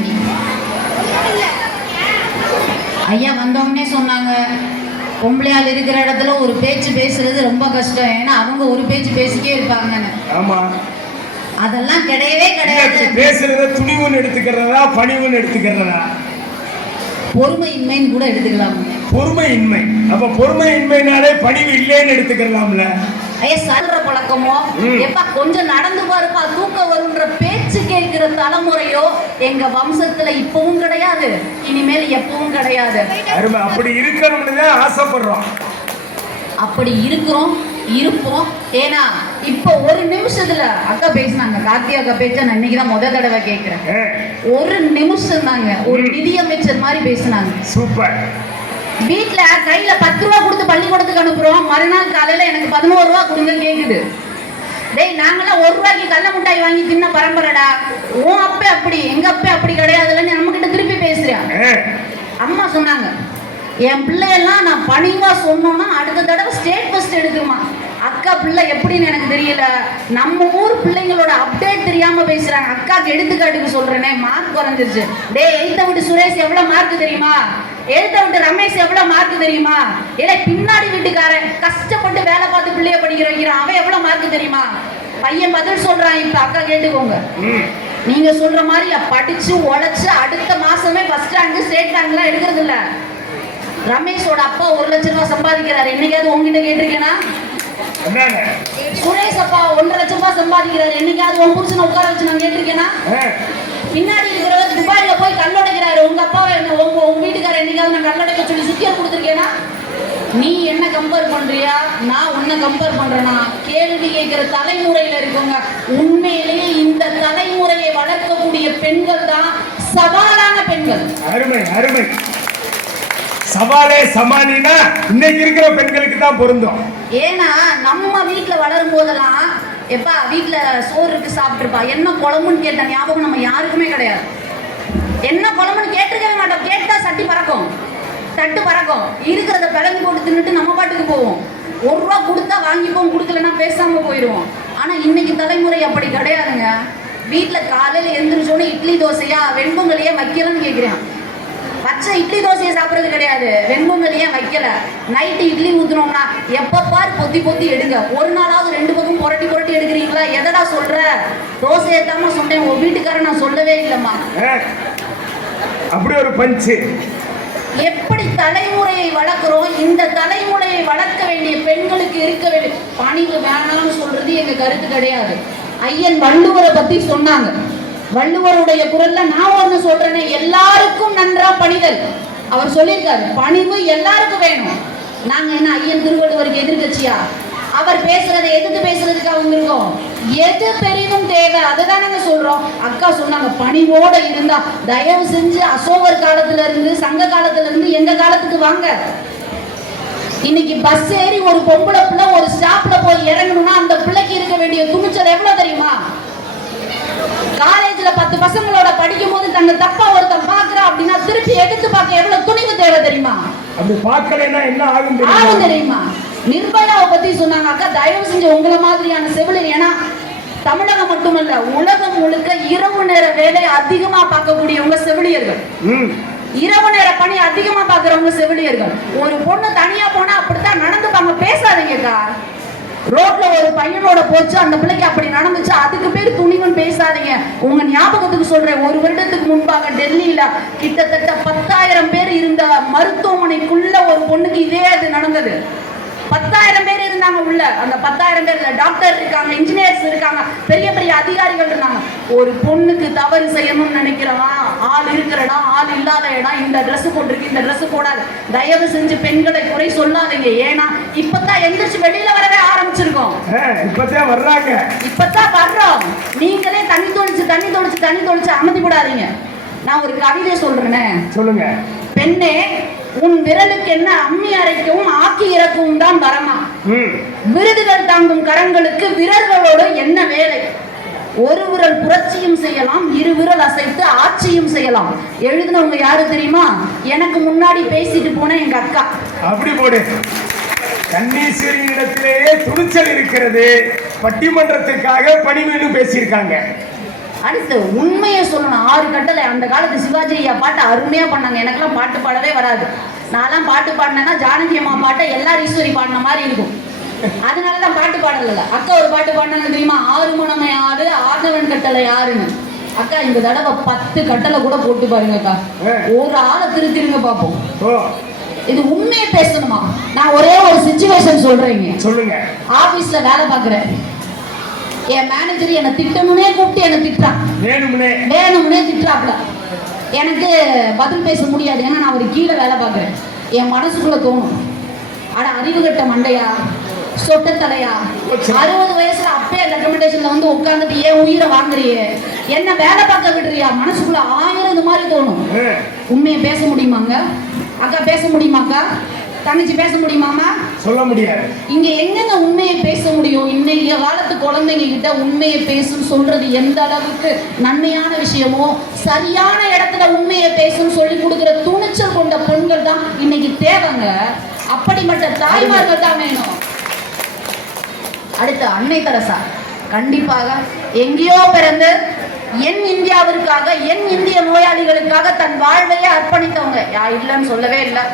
வாங்கி ஐயா வந்தோடனே சொன்னாங்க பொம்பளையால் இருக்கிற இடத்துல ஒரு பேச்சு பேசுறது ரொம்ப கஷ்டம். ஏன்னா அவங்க ஒரு பேச்சு பேசிக்கே இருப்பாங்கன்னு. ஆமா. அதெல்லாம் கிடையவே கிடையாது. பேசுறத துணிவுன்னு எடுத்துக்கிறதா பணிவுன்னு எடுத்துக்கிறதா? பொறுமையின்மைன்னு கூட எடுத்துக்கலாம். பொறுமையின்மை அப்ப பொறுமையின்மைனாலே பணிவு இல்லைன்னு எடுத்துக்கலாம்ல? ஐயா சொல்ற பழக்கமோ. எப்ப கொஞ்சம் நடந்து பாருப்பா தூக்கம் வரும்ன்ற பேச்சு கேட்கிற தலைமுறையோ எங்க வம்சத்துல இப்பவும் கிடையாது. இனிமேல் எப்பவும் கிடையாது. அப்படி இருக்கணும்னு ஆசைப்படுறோம். அப்படி இருக்கிறோம் இருப்போம். ஏன்னா இப்போ ஒரு நிமிஷத்துல அக்கா பேசினாங்க. கார்த்தி அக்கா பேச்ச நான் இன்னைக்கு தான் முத தடவை கேட்கிறேன். ஒரு நிமிஷம் தாங்க ஒரு நிதியமைச்சர் மாதிரி பேசினாங்க. சூப்பர். வீட்ல கையில பத்து ரூபா கொடுத்து பள்ளிக்கூடத்துக்கு அனுப்புறோம். மறுநாள் காலையில எனக்கு பதினோரு ரூபா கொடுங்க கேக்குது. டேய் நாங்களாம் ஒரு ரூபாய்க்கு கடல மிட்டாய் வாங்கி தின்ன பரம்பரைடா. உன் அப்பே அப்படி எங்க அப்பே அப்படி கிடையாதுல்லன்னு நம்ம கிட்ட திருப்பி பேசுறியா? அம்மா சொன்னாங்க என் பிள்ளையெல்லாம் நான் பணிவா சொன்னோன்னா அடுத்த தடவை ஸ்டேட் ஃபர்ஸ்ட் எடுக்குமா அக்கா பிள்ளை எப்படின்னு எனக்கு தெரியல. நம்ம ஊர் பிள்ளைங்களோட அப்டேட் தெரியாம பேசுறாங்க. அக்காக்கு எடுத்துக்காட்டுக்கு சொல்றேனே மார்க் குறைஞ்சிருச்சு. டேய் எய்த்த விட்டு சுரேஷ் எவ்வளவு மார்க் தெரியுமா? எழுத்த விட்டு ரமேஷ் எவ்வளவு மார்க் தெரியுமா? இல்லை பின்னாடி வீட்டுக்காரன் கஷ்டப்பட்டு வேலை பார்த்து பிள்ளைய வைக்கிறான் அவன் எவ்வளவு மார்க் தெரியுமா? பையன் பதில் சொல்றான் இப்ப அக்கா கேட்டுக்கோங்க. நீங்க சொல்ற மாதிரி படிச்சு உழைச்சு அடுத்த மாசமே ஃபர்ஸ்ட் ரேங்க் ஸ்டேட் ரேங்க்லாம் எடுக்கிறது இல்ல. ரமேஷோட அப்பா ஒரு லட்ச ரூபாய் சம்பாதிக்கிறாரு. என்னைக்காவது உங்ககிட்ட கேட்டிருக்கேனா? சுரேஷ் அப்பா ஒன்றரை லட்ச ரூபாய் சம்பாதிக்கிறாரு. என்னைக்காவது உன் புருஷனை உட்கார வச்சு நான் கேட்டிருக்கேனா? பின்னாடி இருக்கிறவர் துபாயில போய் கல்லுடைக்கிறாரு. உங்க அப்பா என்ன உங்க உங்க வீட்டுக்காரர் என்னைக்காவது நான் கல்லுடைக்க சொல்லி சுத்தியல் கொடுத்துருக்கேனா? நீ என்ன கம்பேர் பண்றியா? நான் உன்னை கம்பேர் பண்றேனா? கேள்வி கேட்கிற தலைமுறையில இருக்கவங்க உண்மையிலேயே இந்த தலைமுறையை வளர்க்கக்கூடிய பெண்கள் தான் சவாலான பெண்கள். அருமை அருமை. சவாலே சமாளினா இன்னைக்கு இருக்கிற பெண்களுக்கு தான் பொருந்தும். ஏன்னா நம்ம வீட்ல வளரும் போதெல்லாம் எப்பா வீட்ல சோறு இருக்கு சாப்பிட்டுருப்பா. என்ன குழம்புன்னு கேட்ட ஞாபகம் நம்ம யாருக்குமே கிடையாது. என்ன குழம்புன்னு கேட்டிருக்கவே மாட்டோம். கேட்டா சட்டி பறக்கும். தட்டு பறக்கும். இருக்கிறத பிளந்து போட்டு தின்னுட்டு நம்ம பாட்டுக்கு போவோம். ஒரு ரூபா கொடுத்தா வாங்கிப்போம் கொடுக்கலன்னா பேசாம போயிடுவோம். ஆனா இன்னைக்கு தலைமுறை அப்படி கிடையாதுங்க. வீட்டில் காலையில எழுந்திரிச்சோன்னே இட்லி தோசையா வெண்பொங்கலையே வைக்கலன்னு கேட்குறேன் பச்சை இட்லி தோசையை சாப்பிட்றது கிடையாது. வெண்பொங்கல் ஏன் வைக்கல. நைட்டு இட்லி ஊத்துனோம்னா எப்போ பார் பொத்தி பொத்தி எடுங்க. ஒரு நாளாவது ரெண்டு பக்கம் புரட்டி புரட்டி எடுக்கிறீங்களா? எதடா சொல்ற? தோசையை தாம்மா சொன்னேன். உன் வீட்டுக்காரன் நான் சொல்லவே இல்லைம்மா. அப்படி ஒரு பஞ்சு. எப்படி தலைமுறையை வளர்க்குறோம்? இந்த தலைமுறையை வளர்க்க வேண்டிய பெண்களுக்கு இருக்க வேண்டிய பணிவு வேணாம்னு சொல்றது எங்க கருத்து கிடையாது. ஐயன் வள்ளுவரை பத்தி சொன்னாங்க. வள்ளுவருடைய குரல்ல நான் ஒண்ணு சொல்றேனே எல்லாருக்கும் நன்றா பணிதல். அவர் சொல்லியிருக்காரு பணிவு எல்லாருக்கும் வேணும். நாங்க என்ன ஐயன் திருவள்ளுவருக்கு எதிர்கட்சியா அவர் பேசுறதை எதிர்த்து பேசுறதுக்கு அவங்க இருக்கோம் எது பெரிதும் தேவை? அதுதானங்க சொல்றோம். அக்கா சொன்னாங்க பணிவோட இருந்தா தயவு செஞ்சு அசோகர் காலத்துல இருந்து சங்க காலத்துல இருந்து எங்க காலத்துக்கு வாங்க. இன்னைக்கு பஸ் ஏறி ஒரு பொம்பளை பிள்ளை ஒரு ஸ்டாப்ல போய் இறங்கணும்னா அந்த பிள்ளைக்கு இருக்க வேண்டிய துணிச்சல் எவ்வளவு தெரியுமா? காலேஜ்ல பத்து பசங்களோட படிக்கும் போது தன்னை தப்பா ஒருத்தன் பாக்குறா அப்படின்னா திருப்பி எடுத்து பார்க்க எவ்வளவு துணிவு தேவை தெரியுமா? அப்படி பார்க்கலைன்னா என்ன ஆகும் தெரியுமா? நிர்பயாவை பத்தி சொன்னாங்க அக்கா தயவு செஞ்சு உங்களை மாதிரியான செவிலியர் ஏன்னா தமிழகம் மட்டுமல்ல உலகம் முழுக்க இரவு நேர வேலை அதிகமா பார்க்கக்கூடியவங்க செவிலியர்கள். ம். இரவு நேர பணி அதிகமா பாக்குறவங்க செவிலியர்கள். ஒரு பொண்ணு தனியா போனா அப்படித்தான் நடந்துப்பாங்க பேசாதீங்கக்கா ரோட்ல ஒரு பையனோட போச்சு அந்த பிள்ளைக்கு அப்படி நடந்துச்சு அதுக்கு பேர் துணிவன் பேசாதீங்க. உங்க ஞாபகத்துக்கு சொல்றேன் ஒரு வருடத்துக்கு முன்பாக டெல்லியில கிட்டத்தட்ட பத்தாயிரம் பேர் இருந்த மருத்துவமனைக்குள்ள ஒரு பொண்ணுக்கு இதே அது நடந்தது. பத்தாயிரம் பேர் இருந்தாங்க உள்ள. அந்த பத்தாயிரம் பேர்ல டாக்டர் இருக்காங்க இன்ஜினியர்ஸ் இருக்காங்க பெரிய பெரிய அதிகாரிகள் இருந்தாங்க. ஒரு பொண்ணுக்கு தவறு செய்யணும்னு நினைக்கிறவன் ஆள் இருக்கிற இடம் ஆள் இல்லாத இடம். இந்த Dress போட்டிருக்கு இந்த Dress போடாது. தயவு செஞ்சு பெண்களை குறை சொல்லாதீங்க. ஏன்னா இப்பதான் எந்திரிச்சு வெளியில வரவே ஆரம்பிச்சிருக்கோம். இப்பதான் வர்றாங்க. இப்பதான் வர்றோம். நீங்களே தண்ணி தொளிச்சு தண்ணி தொளிச்சு தண்ணி தொளிச்சு அமைதி விடாதீங்க நான் ஒரு கவிதை சொல்றேனே. சொல்லுங்க. பெண்ணே உன் விரலுக்கு என்ன அம்மி அரைக்கவும் ஆக்கி இறக்கவும் தான் வரமா? ம். விருதுகள் தாங்கும் கரங்களுக்கு விரல்களோடு என்ன வேலை? ஒரு விரல் புரட்சியும் செய்யலாம் இரு விரல் அசைத்து ஆட்சியும் செய்யலாம். எழுதினவங்க யாரு தெரியுமா? எனக்கு முன்னாடி பேசிட்டு போன எங்க அக்கா. அப்படி போடு. கண்ணீஸ்வரியிடத்திலேயே துணிச்சல் இருக்கிறது. பட்டிமன்றத்திற்காக பணிவுன்னு பேசியிருக்காங்க. அடுத்து உண்மையை சொல்லணும். ஆறு கட்டளை. அந்த காலத்து சிவாஜி ஐயா பாட்டு அருமையா பண்ணாங்க எனக்கெல்லாம் பாட்டு பாடவே வராது. நான்லாம் பாட்டு பாடினேன்னா ஜானகி அம்மா பாட்டை எல்லாரும் ஈஸ்வரி பாடின மாதிரி இருக்கும். அதனாலதான் பாட்டு பாடல அக்கா ஒரு பாட்டு பாடினாங்க தெரியுமா? ஆறு மணமை ஆறு ஆதவன் கட்டளை ஆறுன்னு. அக்கா இந்த தடவை பத்து கட்டளை கூட போட்டு பாருங்க அக்கா ஒரு ஆளை திருத்திருங்க பார்ப்போம் இது உண்மையை பேசணுமா? நான் ஒரே ஒரு சுச்சுவேஷன் சொல்றேங்க. சொல்லுங்க. ஆபீஸ்ல வேலை பார்க்குறேன். என் மேனேஜர் என்னை திட்டணும்னே கூப்பிட்டு என்னை திட்டுறான். வேணும்னே. வேணும்னே திட்டுறாப்புல. எனக்கு பதில் பேச முடியாது. ஏன்னா நான் ஒரு கீழே வேலை பார்க்குறேன். என் மனசுக்குள்ள தோணும். அட அறிவுகட்ட மண்டையா? சொட்டத்தலையா அறுபது வயசுல அப்பயே ரெக்கமெண்டேஷன்ல வந்து உட்காந்துட்டு ஏன் உயிரை வாங்குறியே? என்ன வேலை பார்க்க விடுறியா? மனசுக்குள்ள ஆயிரம் இது மாதிரி தோணும். உண்மையை பேச முடியுமாங்க? அக்கா பேச முடியுமாக்கா? தங்கச்சி பேச முடியுமாமா சொல்ல முடியாது. இங்க எங்கங்க உண்மையை பேச முடியும்? இன்னைய காலத்து குழந்தைங்க கிட்ட உண்மையை பேசுன்னு சொல்றது எந்த அளவுக்கு நன்மையான விஷயமோ சரியான இடத்துல உண்மையை பேசுன்னு சொல்லி கொடுக்கிற துணிச்சல் கொண்ட பெண்கள் தான் இன்னைக்கு தேவைங்க. அப்படிப்பட்ட தாய்மார்கள் தான் வேணும். அடுத்து அன்னை தெரசா. கண்டிப்பாக எங்கேயோ பிறந்து என் இந்தியாவிற்காக என் இந்திய நோயாளிகளுக்காக தன் வாழ்வையே அர்ப்பணித்தவங்க. யா இல்லைன்னு சொல்லவே இல்லை.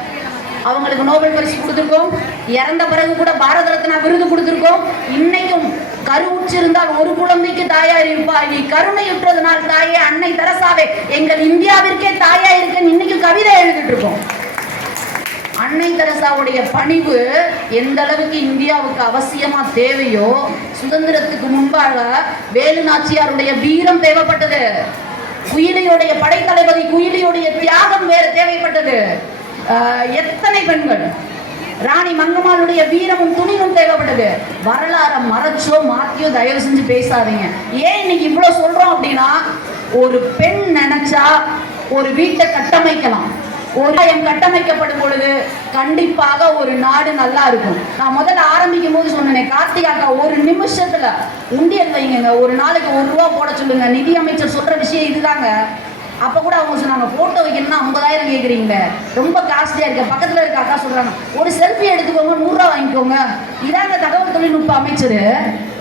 அவங்களுக்கு நோபல் பரிசு கொடுத்துருக்கோம். இறந்த பிறகு கூட பாரத ரத்னா விருது கொடுத்துருக்கோம். இன்னைக்கும் கருவுற்றிருந்தால் ஒரு குழந்தைக்கு தாயார் இருப்பா. நீ கருணையுற்றதுனால் தாயே அன்னை தெரசாவே. எங்கள் இந்தியாவிற்கே தாயா இருக்கேன்னு இன்னைக்கு கவிதை எழுதிட்டு இருக்கோம். அன்னை தெரசாவுடைய பணிவு எந்த அளவுக்கு இந்தியாவுக்கு அவசியமா தேவையோ சுதந்திரத்துக்கு முன்பாக வேலு நாச்சியாருடைய வீரம் தேவைப்பட்டது. குயிலியுடைய படைத்தளபதி குயிலியுடைய தியாகம் வேற தேவைப்பட்டது. எத்தனை பெண்கள்? ராணி மங்கம்மாளுடைய வீரமும் துணிவும் தேவைப்பட்டது. வரலாறை மறைச்சோ மாத்தியோ தயவு செஞ்சு பேசாதீங்க. ஏன் இன்னைக்கு இவ்வளவு சொல்றோம் அப்படின்னா ஒரு பெண் நினைச்சா ஒரு வீட்டை கட்டமைக்கலாம். ஒரு கட்டமைக்கப்படும் பொழுது கண்டிப்பாக ஒரு நாடு நல்லா இருக்கும். நான் முதல்ல ஆரம்பிக்கும் போது சொன்னேன் கார்த்திகாக்கா ஒரு நிமிஷத்துல உண்டியல் வைங்க. ஒரு நாளைக்கு ஒரு ரூபா போட சொல்லுங்க. நிதி அமைச்சர் சொல்ற விஷயம் இதுதாங்க. அப்போ கூட அவங்க சொன்னாங்க ஃபோட்டோ வைக்கணும்னா ஐம்பதாயிரம் கேட்குறீங்க ரொம்ப காஸ்ட்லியாக இருக்கு. பக்கத்தில் இருக்க அக்கா சொல்கிறாங்க ஒரு செல்ஃபி எடுத்துக்கோங்க நூறுரூவா வாங்கிக்கோங்க. இதாங்க தகவல் தொழில்நுட்ப அமைச்சர்.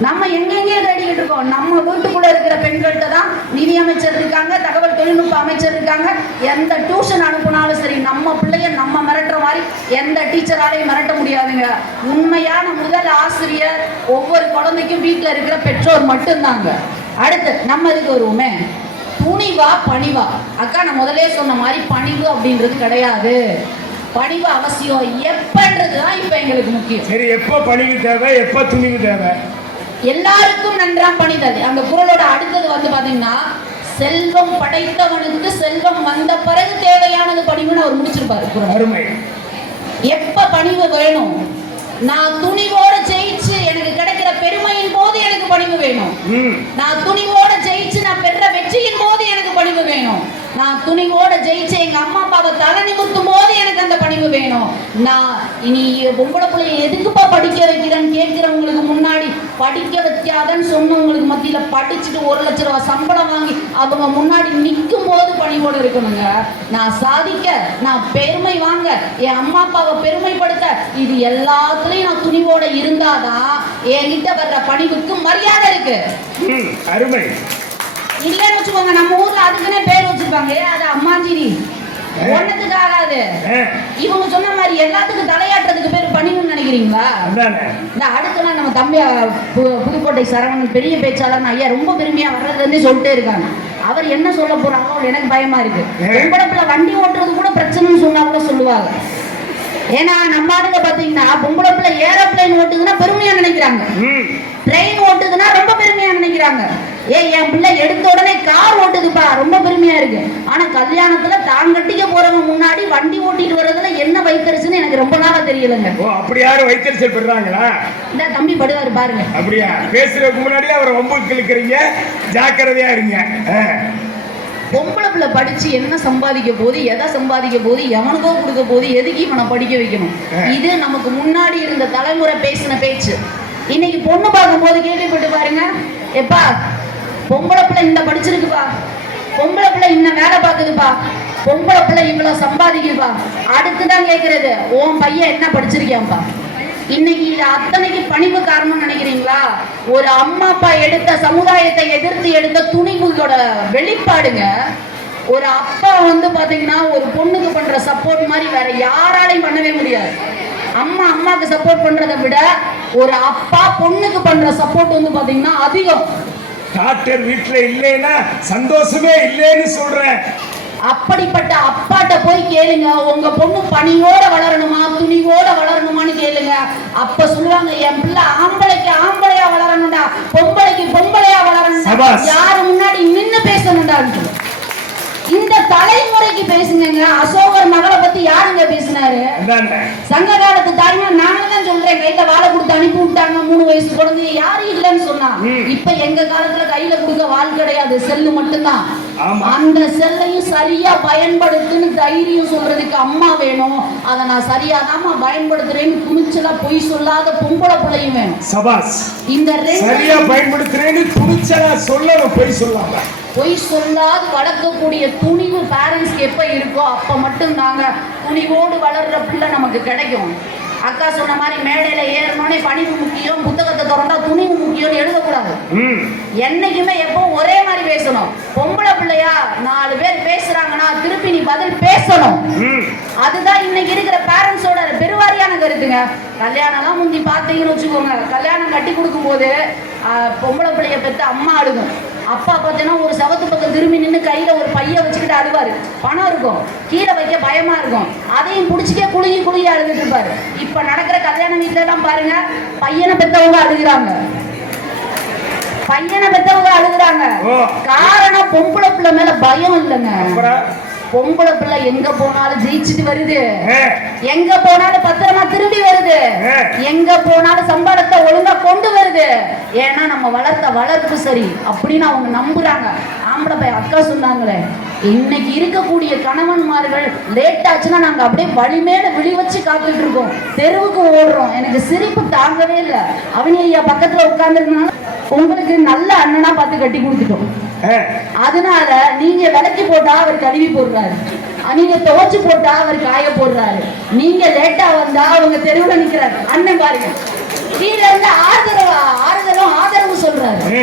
நம்ம எங்கெங்கே தேடிக்கிட்டு இருக்கோம். நம்ம வீட்டுக்குள்ளே இருக்கிற பெண்கள்கிட்ட தான் நிதி அமைச்சர் இருக்காங்க தகவல் தொழில்நுட்ப அமைச்சர் இருக்காங்க. எந்த டியூஷன் அனுப்புனாலும் சரி நம்ம பிள்ளைய நம்ம மிரட்டுற மாதிரி எந்த டீச்சராலையும் மிரட்ட முடியாதுங்க. உண்மையான முதல் ஆசிரியர் ஒவ்வொரு குழந்தைக்கும் வீட்டில் இருக்கிற பெற்றோர் மட்டும்தாங்க. அடுத்து நம்ம இதுக்கு வருவோமே. துணிவா பணிவா. அக்கா நான் முதலே சொன்ன மாதிரி பணிவு அப்படின்றது கிடையாது. பணிவு அவசியம். எப்பன்றது தான் இப்போ எங்களுக்கு முக்கியம். சரி எப்போ பணிவு தேவை எப்போ துணிவு தேவை? எல்லாருக்கும் நன்றாம் பணிதல் அந்த குரலோட அடுத்தது வந்து பாத்தீங்கன்னா செல்வம் படைத்தவனுக்கு செல்வம் வந்த பிறகு தேவையானது பணிவுன்னு அவர் முடிச்சிருப்பாரு அருமை. எப்ப பணிவு வேணும்? நான் துணிவோட ஜெயிச்சு எனக்கு கிடைக்கிற பெருமையின் போது எனக்கு பணிவு வேணும். நான் துணிவோட ஜெயிச்சு நான் பெற்ற வெற்றியின் போது எனக்கு பணிவு வேணும். நான் துணிவோட ஜெயிச்சு எங்க அம்மா அப்பாவை தலை நிமிர்த்தும் போது எனக்கு அந்த பணிவு வேணும். நான் இனி பொம்பளை பிள்ளைய எதுக்குப்பா படிக்க வைக்கிறேன்னு கேட்கிறவங்களுக்கு முன்னாடி படிக்க வைக்காதன்னு சொன்னவங்களுக்கு மத்தியில படிச்சுட்டு ஒரு லட்ச ரூபாய் சம்பளம் வாங்கி அவங்க முன்னாடி நிற்கும் போது பணிவோட இருக்கணுங்க. நான் சாதிக்க நான் பெருமை வாங்க என் அம்மா அப்பாவை பெருமைப்படுத்த இது எல்லாத்துலயும் நான் துணிவோட இருந்தாதான் என்கிட்ட வர்ற பணிவுக்கு மரியாதை இருக்கு. அருமை. இல்லைன்னு வச்சுக்கோங்க நம்ம ஊர்ல அதுக்குன்னே பேர் வச்சிருப்பாங்க. அது அம்மாஞ்சிரி ஒன்னத்துக்கு ஆகாது. இவங்க சொன்ன மாதிரி எல்லாத்துக்கும் தலையாட்டுறதுக்கு பேர் பணிவுன்னு நினைக்கிறீங்களா? இந்த அடுத்த நாள் நம்ம தம்பி புதுக்கோட்டை சரவணன் பெரிய பேச்சாளர் ஐயா ரொம்ப பெருமையா வர்றதுன்னு சொல்லிட்டே இருக்காங்க. அவர் என்ன சொல்ல போறாங்களோ எனக்கு பயமா இருக்கு. பொம்பளை வண்டி ஓட்டுறது கூட பிரச்சனைன்னு சொன்னா கூட சொல்லுவாங்க. ஏன்னா நம்ம ஆளுங்க பாத்தீங்கன்னா பொம்பளை பிள்ளை ஏரோப்ளைன் ஓட்டுதுன்னா பெருமையா நினைக்கிறாங்க. ம். ட்ரெயின் ஓட்டுதுன்னா ரொம்ப பெருமையா நினைக்கிறாங்க. ஏ என் பிள்ளை எடுத்த உடனே கார் ஓட்டுதுப்பா ரொம்ப பெருமையா இருக்கு. ஆனா கல்யாணத்துல தான் கட்டிக்க போறவங்க முன்னாடி வண்டி ஓட்டிட்டு வர்றதுல என்ன வைத்தரிச்சுன்னு எனக்கு ரொம்ப நாளா தெரியலங்க. ஓ அப்படி யாரும் வைத்தறிச்சல் பெறுறாங்களா? இந்த தம்பி படுவாரு பாருங்க. அப்படியா? பேசுறதுக்கு முன்னாடியே அவரை வம்புக்கு இழுக்கிறீங்க. ஜாக்கிரதையா இருங்க. பொம்பளை பிள்ளை படிச்சு என்ன சம்பாதிக்க போகுது எதை சம்பாதிக்க போகுது எவனுக்கோ கொடுக்க போகுது எதுக்கு இவனை படிக்க வைக்கணும்? இது நமக்கு முன்னாடி இருந்த தலைமுறை பேசின பேச்சு. இன்னைக்கு பொண்ணு பார்க்கும்போது கேள்விப்பட்டு பாருங்க. எப்பா பொம்பளை பிள்ளை இந்த படிச்சிருக்குப்பா. பொம்பளை பிள்ளை இன்னும் வேலை பார்க்குதுப்பா. பொம்பளை பிள்ளை இவ்வளவு சம்பாதிக்குதுப்பா. அடுத்துதான் கேட்கறது உன் பையன் என்ன படிச்சிருக்கியான்ப்பா இன்னைக்கு இது அத்தனைக்கு பணிவு காரணம் நினைக்கிறீங்களா? ஒரு அம்மா அப்பா எடுத்த சமுதாயத்தை எதிர்த்து எடுத்த துணிவுகளோட வெளிப்பாடுங்க. ஒரு அப்பா வந்து பாத்தீங்கன்னா ஒரு பொண்ணுக்கு பண்ற சப்போர்ட் மாதிரி வேற யாராலையும் பண்ணவே முடியாது. அம்மா அம்மாக்கு சப்போர்ட் பண்றதை விட ஒரு அப்பா பொண்ணுக்கு பண்ற சப்போர்ட் வந்து பாத்தீங்கன்னா அதிகம். டாக்டர் வீட்டுல இல்லைன்னா சந்தோஷமே இல்லைன்னு சொல்றேன். அப்படிப்பட்ட அப்பாட்ட போய் கேளுங்க. உங்க பொண்ணு பணியோட வளரணுமா துணிவோட வளரணுமான்னு கேளுங்க. அப்ப சொல்லுவாங்க என் பிள்ளை ஆம்பளைக்கு ஆம்பளையா வளரணும்டா பொம்பளைக்கு பொம்பளையா வளரணும்டா. யாரு முன்னாடி நின்னு பேசணும்டான்னு சொல்லு. இந்த தலைமுறைக்கு பேசுங்க அசோகர் மகளை பத்தி யாருங்க பேசினாரு? சங்க காலத்து தாய்மார் நானே தான் சொல்றேன். கையில வாழை கொடுத்து அனுப்பி விட்டாங்க மூணு வயசு குழந்தை யாரும் இல்லைன்னு சொன்னா. இப்ப எங்க காலத்துல கையில கொடுக்க வாள் கிடையாது. செல்லு மட்டும்தான். அந்த செல்லையும் சரியா பயன்படுத்துன்னு தைரியம் சொல்றதுக்கு அம்மா வேணும். அதை நான் சரியாதாம்மா பயன்படுத்துறேன்னு துணிச்சலா பொய் சொல்லாத பொம்பளை பிள்ளையும் வேணும். சபாஸ் இந்த சரியா பயன்படுத்துறேன்னு துணிச்சலா சொல்லணும் போய் சொல்லாம. பொய் சொல்லாது வளர்க்கக்கூடிய துணிவு பேரண்ட்ஸ்க்கு எப்ப இருக்கோ அப்ப மட்டும் தாங்க துணிவோடு வளர்ற பிள்ளை நமக்கு கிடைக்கும். அக்கா சொன்ன மாதிரி மேடையில ஏறணும்னே பணிவு முக்கியம் புத்தகத்தை திறந்தா துணிவு முக்கியம்னு எழுதக்கூடாது. என்னைக்குமே எப்போ ஒரே மாதிரி பேசணும். பொம்பளை பிள்ளையா நாலு பேர் பேசுறாங்கன்னா திருப்பி நீ பதில் பேசணும். அதுதான் இன்னைக்கு இருக்கிற பேரண்ட்ஸோட பெருவாரியான கருத்துங்க. கல்யாணம்லாம் முந்தி பார்த்தீங்கன்னு வச்சுக்கோங்க. கல்யாணம் கட்டி கொடுக்கும்போது ஆஹ், பொம்பளை பிள்ளைய பெற்று அம்மா அழுகும். அப்பா பார்த்தீங்கன்னா ஒரு சவத்து பக்கம் திரும்பி நின்று கையில ஒரு பைய வச்சுக்கிட்டு அழுவாரு. பணம் இருக்கும். கீழே வைக்க பயமா இருக்கும். அதையும் பிடிச்சிக்கே குலுங்கி குலுங்கி அழுதுட்டு இருப்பாரு. இப்ப நடக்கிற கல்யாண வீட்டுல எல்லாம் பாருங்க பையனை பெற்றவங்க அழுகுறாங்க. பையனை பெற்றவங்க அழுகுறாங்க. காரணம் பொம்பளை பிள்ளை மேல பயம் இல்லைங்க. பொம்பளை பிள்ளை எங்க போனாலும் ஜெயிச்சுட்டு வருது. எங்க போனாலும் பத்திரமா திரும்பி வருது. எங்க போனாலும் சம்பளத்தை ஒழுங்கா கொண்டு வருது. ஏன்னா நம்ம வளர்த்த வளர்ப்பு சரி அப்படின்னு அவங்க நம்புறாங்க. ஆம்பளை பையன் அக்கா சொன்னாங்களே இன்னைக்கு இருக்கக்கூடிய கணவன்மார்கள் லேட் ஆச்சுன்னா நாங்க அப்படியே வழிமேல விழி வச்சு காத்துட்டு இருக்கோம். தெருவுக்கு ஓடுறோம். எனக்கு சிரிப்பு தாங்கவே இல்லை. அவனி ஐயா பக்கத்துல உட்கார்ந்துருந்தனால உங்களுக்கு நல்ல அண்ணனா பார்த்து கட்டி கொடுத்துட்டோம். அதனால நீங்க விலைக்கு போட்டா அவர் கழுவி போடுறாரு. நீங்க துவைச்சு போட்டா அவர் காய போடுறாரு. நீங்க லேட்டா வந்தா அவங்க தெருவுல நிக்கிறாரு அண்ணன் பாருங்க. கீழ இருந்து ஆதரவு ஆறுதலும் ஆதரவு சொல்றாரு.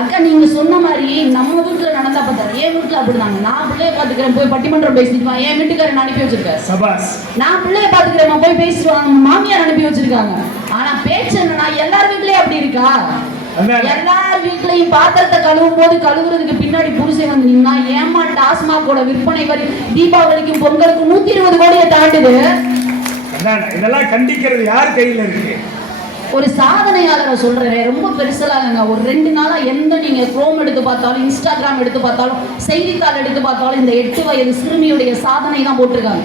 அக்கா நீங்க சொன்ன மாதிரி நம்ம வீட்டுல நடந்தா பார்த்தாரு என் வீட்டுல அப்படிதாங்க. நான் பிள்ளைய பாத்துக்கிறேன். போய் பட்டிமன்றம் பேசிட்டு வா. என் வீட்டுக்காரன் அனுப்பி வச்சிருக்காரு. சபாஸ் நான் பிள்ளைய பாத்துக்கிறேன். போய் பேசிட்டு வாங்க. மாமியார் அனுப்பி வச்சிருக்காங்க. ஆனா பேச்சு என்னன்னா எல்லார் வீட்லயும் அப்படி இருக்கா. எல்லார் வீட்லயும் பாத்திரத்தை கழுவும் போது கழுவுறதுக்கு பின்னாடி புருஷன் வந்து நின்னா ஏமா டாஸ்மாகோட விற்பனை வரி தீபாவளிக்கும் பொங்கலுக்கும் நூத்தி இருபது கோடியை தாண்டுது. இதெல்லாம் கண்டிக்கிறது யார் கையில இருக்கு? ஒரு சாதனையாளரை சொல்றேன் ரொம்ப பெருசலா இல்லைங்க. ஒரு ரெண்டு நாளா எந்த நீங்க குரோம் எடுத்து பார்த்தாலும் இன்ஸ்டாகிராம் எடுத்து பார்த்தாலும் செய்தித்தாள் எடுத்து பார்த்தாலும் இந்த எட்டு வயது சிறுமியுடைய சாதனை தான் போட்டிருக்காங்க.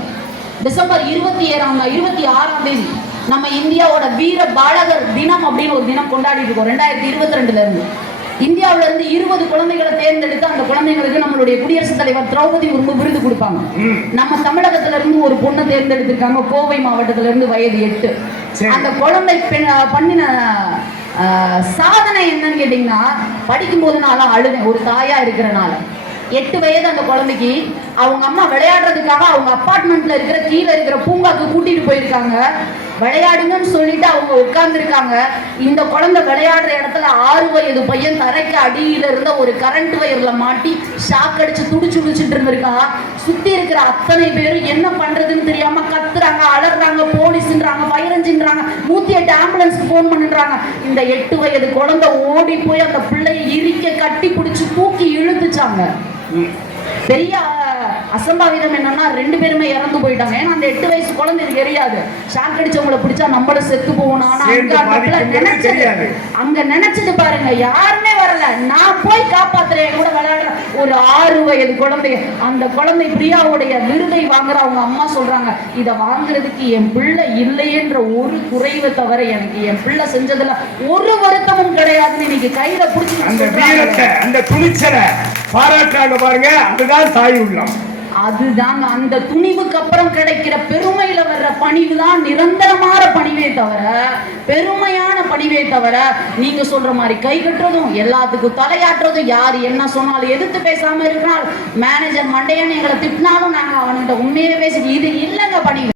டிசம்பர் இருபத்தி ஏழாம் இருபத்தி ஆறாம் தேதி. நம்ம இந்தியாவோட வீர பாலகர் தினம் அப்படின்னு ஒரு தினம் கொண்டாடிட்டு இருக்கோம். ரெண்டாயிரத்தி இருபத்தி ரெண்டுல இருந்து. இந்தியாவுல இருந்து இருபது குழந்தைகளை தேர்ந்தெடுத்து அந்த குழந்தைங்களுக்கு நம்மளுடைய குடியரசுத் தலைவர் திரௌபதி முர்மு விருது கொடுப்பாங்க. நம்ம தமிழகத்துல இருந்து ஒரு பொண்ணை தேர்ந்தெடுத்திருக்காங்க. கோவை மாவட்டத்துல இருந்து வயது எட்டு. அந்த குழந்தை பெண் பண்ணின சாதனை என்னன்னு கேட்டிங்கன்னா படிக்கும்போது நான் அழுதேன். ஒரு தாயா இருக்கிறனால. எட்டு வயது அந்த குழந்தைக்கு. அவங்க அம்மா விளையாடுறதுக்காக அவங்க அப்பார்ட்மெண்ட்ல இருக்கிற கீழே இருக்கிற பூங்காக்கு கூட்டிட்டு போயிருக்காங்க. விளையாடுங்கன்னு சொல்லிட்டு அவங்க உட்கார்ந்துருக்காங்க. இந்த குழந்தை விளையாடுற இடத்துல ஆறு வயது பையன் தரைக்கு அடியில இருந்த ஒரு கரண்ட் வயர்ல மாட்டி ஷாக் அடிச்சு துடிச்சு துடிச்சிட்டு இருந்திருக்கான் சுத்தி இருக்கிற அத்தனை பேரும் என்ன பண்றதுன்னு தெரியாம கத்துறாங்க அலறாங்க போலீஸ்ன்றாங்க ஃபயரஞ்சின்றாங்க நூத்தி எட்டு ஆம்புலன்ஸ்க்கு ஃபோன் பண்ணுறாங்க இந்த எட்டு வயது குழந்தை ஓடி போய் அந்த பிள்ளையை இறுக்க கட்டி பிடிச்சு தூக்கி இழுத்துச்சாங்க. பெரிய அசம்பாவிதம் என்னன்னா ரெண்டு பேருமே இறந்து போயிட்டாங்க. ஏன்னா அந்த எட்டு வயசு குழந்தைக்கு தெரியாது. ஷாக் அடிச்சவங்கள பிடிச்சா நம்மளும் செத்து போகணும் ஆனா நினைச்சது. அங்க நினைச்சது பாருங்க யாருமே வரல. நான் போய் காப்பாத்துறேன். கூட விளையாடுற ஒரு ஆறு வயது குழந்தை அந்த குழந்தை பிரியாவுடைய விருதை வாங்குற அவங்க அம்மா சொல்றாங்க இதை வாங்குறதுக்கு என் பிள்ளை இல்லையேன்ற ஒரு குறைவை தவிர எனக்கு என் பிள்ளை செஞ்சதுல ஒரு வருத்தமும் கிடையாதுன்னு இன்னைக்கு கையில பிடிச்சி அந்த. வீரத்தை அந்த துணிச்சலை பாராட்டுறாங்க பாருங்க. அதுதான் தாய் உள்ளம். அதுதாங்க அந்த துணிவுக்கு அப்புறம் கிடைக்கிற பெருமையில வர்ற பணிவு தான் நிரந்தரமான பணிவே தவிர பெருமையான பணிவே தவிர நீங்க சொல்ற மாதிரி கை கட்டுறதும் எல்லாத்துக்கும் தலையாட்டுறதும் யார் என்ன சொன்னாலும் எதிர்த்து பேசாம இருக்கிறாள். மேனேஜர் மண்டையன் எங்களை திட்டினாலும் நாங்க அவன்கிட்ட உண்மையே பேசி இது இல்லைங்க பணிவு.